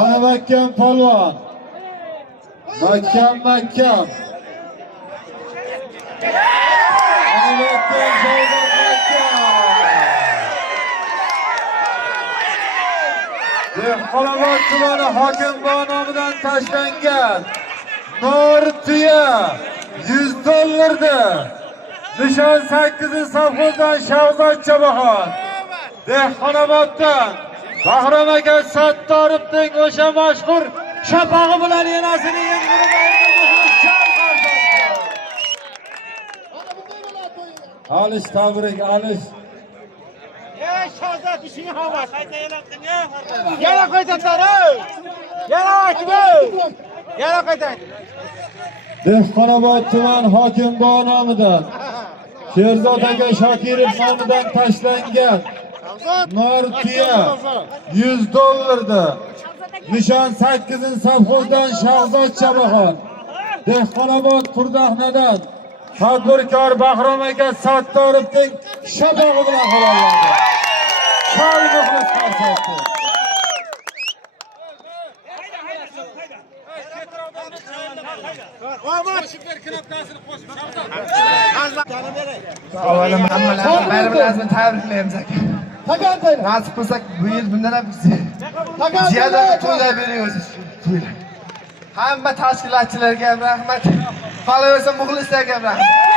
Ana mahkam polvon. Mahkam. Ana mahkam Shavkat mahkam. Dehqonobod tumani hokim nomidan tashlangan Nur tuya $100 Nishon 8-sovxozdan Shavkat Chabaxon. Dehqonoboddan Bahrom aka Sattorovning o'sha mashhur shapog'i bilan enasini yengilib Alish tabrik, Alish. Shahzod ishing havo qayta e'lon yana qaytatar. Yana qaytar. Dehqonobod tuman hokim nomidan Sherzod aka Shokirov nomidan tashlangan Nur tuya $100 Nishon 8-sovxozdan Shahzod Chabaxon. Dehqonobod Qurdahnadan tadbirkor Bahrom aka Sattorovning shapog'i bilan halollandi. Choy muxlis qarsakdi. Avvalam hammalarni bayramlarini tabriklaymiz aka. Nasib bo'lsak bu yil bundan ham ziyada to'ylar beriyorsiz. Hamma tashkilotchilarga ham rahmat. Qolaversa muxlislarga ham rahmat.